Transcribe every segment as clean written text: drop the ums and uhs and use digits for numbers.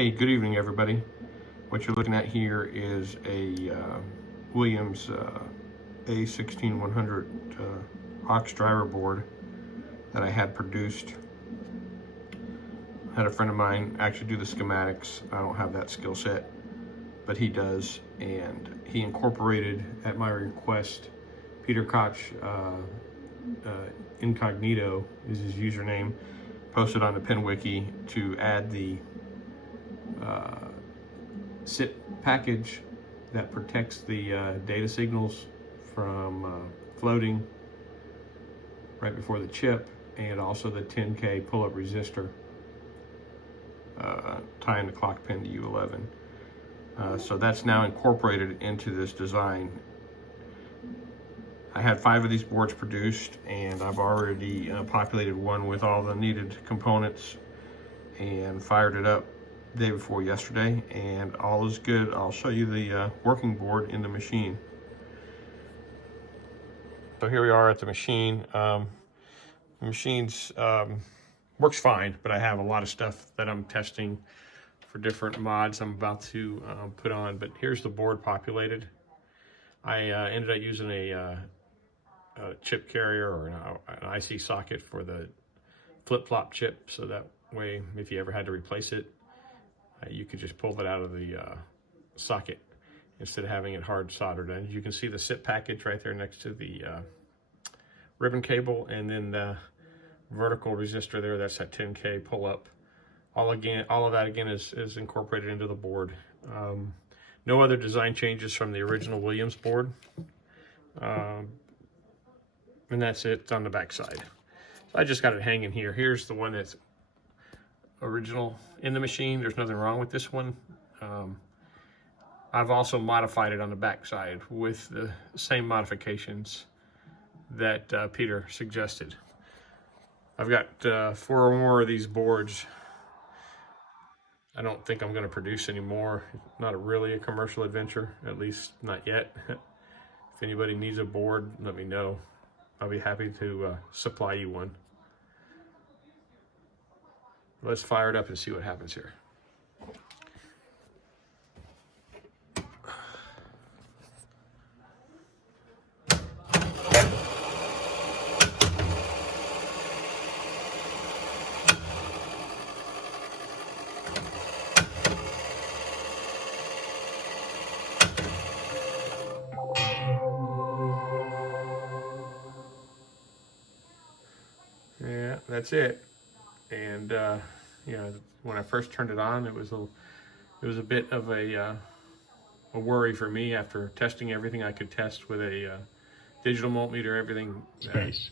Hey, good evening, everybody. What you're looking at here is a Williams A16100 aux driver board that I had produced. I had a friend of mine actually do the schematics. I don't have that skill set, but he does, and he incorporated, at my request, Peter Koch Incognito is his username, posted on the PinWiki to add the SIP package that protects the data signals from floating right before the chip, and also the 10K pull-up resistor tying the clock pin to U11. So that's now incorporated into this design. I had 5 of these boards produced, and I've already populated one with all the needed components and fired it up the day before yesterday, and all is good. I'll show you the working board in the machine. So here we are at the machine. The machine's works fine, but I have a lot of stuff that I'm testing for different mods I'm about to put on. But here's the board populated. I ended up using a chip carrier or an IC socket for the flip-flop chip, so that way if you ever had to replace it, you could just pull it out of the socket instead of having it hard soldered. And you can see the SIP package right there next to the ribbon cable, and then the vertical resistor there, that's that 10K pull up. All of that again is incorporated into the board. No other design changes from the original Williams board. And that's it on the back side. So I just got it hanging here. Here's the one that's original in the machine. There's nothing wrong with this one. I've also modified it on the back side with the same modifications that Peter suggested. I've got 4 or more of these boards. I don't think I'm going to produce any more. Not really a commercial adventure, at least not yet. If anybody needs a board, let me know. I'll be happy to supply you one. Let's fire it up and see what happens here. Yeah, that's it. And you know, when I first turned it on, it was a bit of a worry for me after testing everything I could test with a digital multimeter. Everything Space,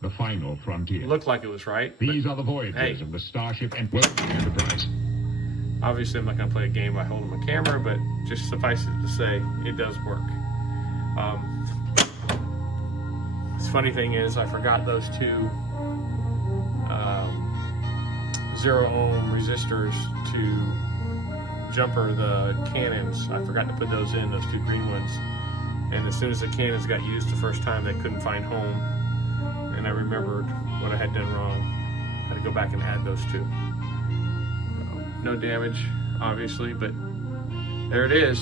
the final frontier. Looked like it was right. These are the voyages of the Starship and Enterprise. Obviously, I'm not going to play a game by holding my camera, but just suffice it to say, it does work. The funny thing is, I forgot those 2 0-ohm resistors to jumper the cannons. I forgot to put those in, those 2 green ones. And as soon as the cannons got used the first time, they couldn't find home. And I remembered what I had done wrong. I had to go back and add those 2. No damage, obviously, but there it is.